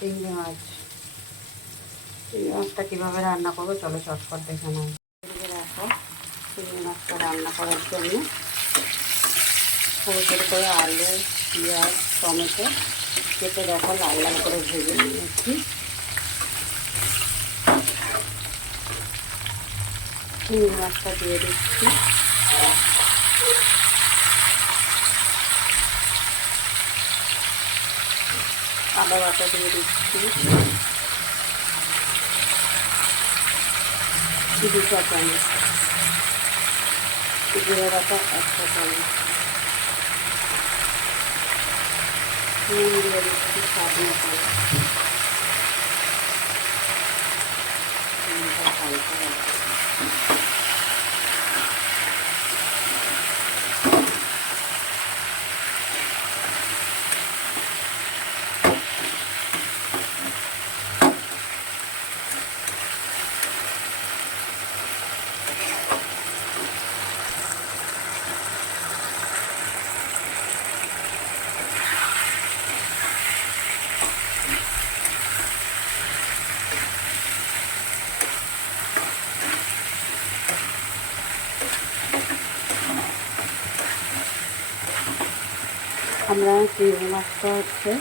চিংড়ি মাছ। চিংড়ি মাছটা কীভাবে রান্না করবো চলো চটপট দেখে নাও। রাখো চিংড়ি মাছটা রান্না করার জন্য ছোটো ছোটো করে আলু, পেঁয়াজ, টমেটো কেটে দেখো লাল লাল করে ভেজে নিয়েছি। চিংড়ি মাছটা দিয়ে দিচ্ছি। আদা বাটা দিয়ে দিচ্ছি 2 চা চামচ, জিরে বাটা 1 চা চামচ, নুন দিয়ে দিচ্ছি স্বাদ মতো। হালকা আমরা চিংড়ি মাছটা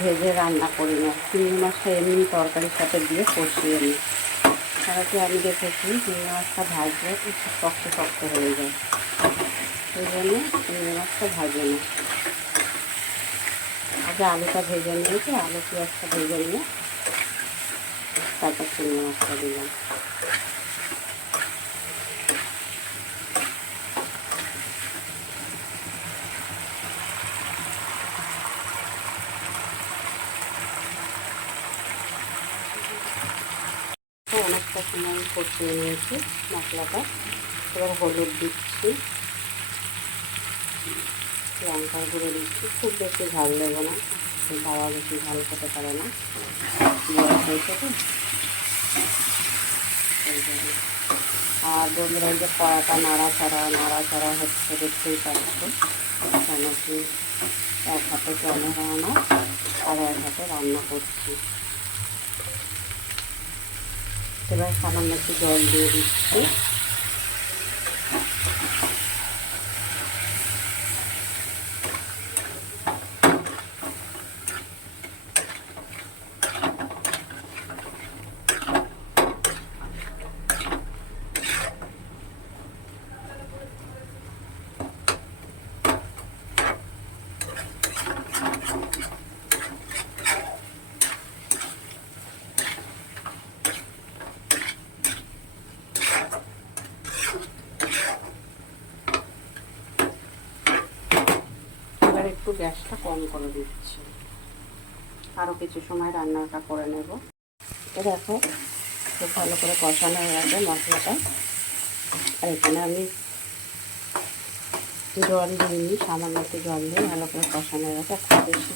ভেজে রান্না করি না, চিংড়ি মাছটা এমনি তরকারির সাথে দিয়ে কষিয়ে নিই। তাহলে আমি দেখেছি চিংড়ি মাছটা ভাজলে একটু শক্ত শক্ত হয়ে যায়, সেই জন্য চিংড়ি মাছটা ভাজে না। আগে আলুটা ভেজে নিয়েছি, আলু পেঁয়াজটা ভেজে নিয়ে তারপর চিংড়ি মাছটা দিলাম। অনেকটা সময় কষিয়ে নিয়েছি মশলাটা। এবার হলুদ দিচ্ছি, লঙ্কার গুঁড়ো দিচ্ছি। খুব বেশি ঝাল দেবো না, বাবা বেশি ঝাল খেতে পারে না, বয়স হয়েছে তো। আর বন্ধুরা যে কড়াটা নাড়াচাড়া হচ্ছে দেখতেই পাচ্ছ, কেন কি এক হাতে ক্যামেরা আমার আর এক হাতে রান্না করছি। এবার সামান্য একটু জল দিয়ে দিচ্ছি। একটু গ্যাসটা কম করে দিচ্ছি, আরও কিছু সময় রান্নাটা করে নেব। দেখো খুব ভালো করে কষানো হয়ে গেছে মশলাটা। আর এখানে আমি জল দিইনি, সামান্য একটু জল দিয়ে ভালো করে কষানো হয়ে গেছে। খুব বেশি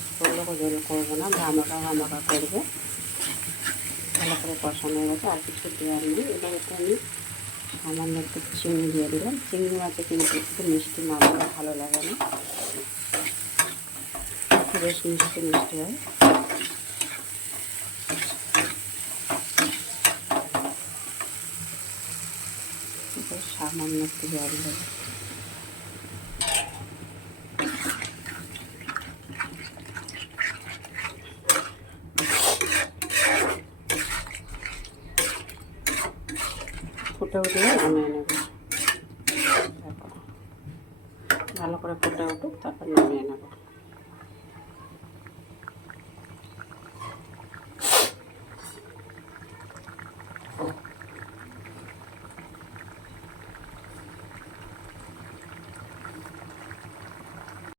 জল করবো না, ঘামাকা করবে। ভালো করে কষানো হয়ে গেছে, আর কিছু দেওয়ার নেই। এবার আমি সামান্য একটু চিনি দিয়ে দিলাম। চিংড়ি মাছে কিন্তু একটু মিষ্টি না দিলে ভালো লাগে না, বেশ মিষ্টি মিষ্টি হয়। সামান্য একটু জল দেবো। ফুটে উঠলে নামিয়ে নেব। ভালো করে ফুটে উঠুক, তারপর নামিয়ে নেব।